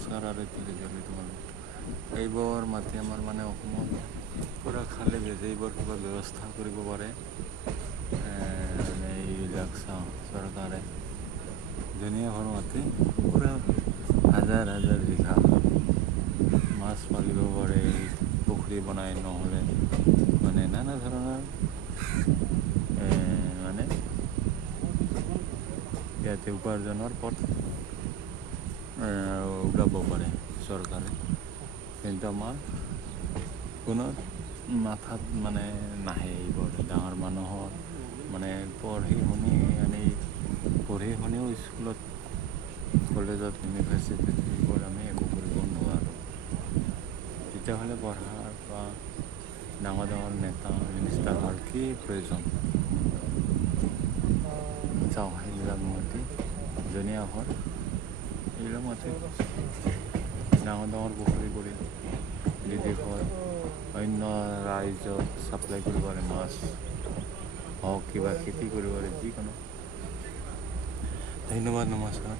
নমস্কাৰ আৰু তুলি দিলোঁ তোমালোক এইবোৰ মাটি আমাৰ মানে অসমত পূৰা খালী গৈছে এইবোৰ কিবা ব্যৱস্থা কৰিব পাৰে মানে এইবিলাক চাওঁ চৰকাৰে ধুনীয়া ঘৰ মাটি পূৰা হাজাৰ হাজাৰ বিঘা মাছ পালিব পাৰে পুখুৰী বনাই নহ'লে মানে নানা ধৰণৰ মানে ইয়াতে উপাৰ্জনৰ পথ ওলাব পাৰে চৰকাৰে কিন্তু আমাৰ কোনো মাথাত মানে নাহে এইবোৰ ডাঙৰ মানুহৰ মানে পঢ়ি শুনিও স্কুলত কলেজত ইউনিভাৰ্চিটিত এইবোৰ আমি একো কৰিব নোৱাৰোঁ তেতিয়াহ'লে পঢ়াৰ বা ডাঙৰ ডাঙৰ নেতা মিনিষ্টাৰ হোৱাৰ কি প্ৰয়োজন চাওঁ সেইবিলাক মাটি ধুনীয়া ঘৰ এইবিলাক মাটি ডাঙৰ ডাঙৰ পুখুৰী কৰি বিদেশৰ অন্য ৰাজ্যত ছাপ্লাই কৰিব পাৰে মাছ হওক কিবা খেতি কৰিব পাৰে যিকোনো ধন্যবাদ নমস্কাৰ।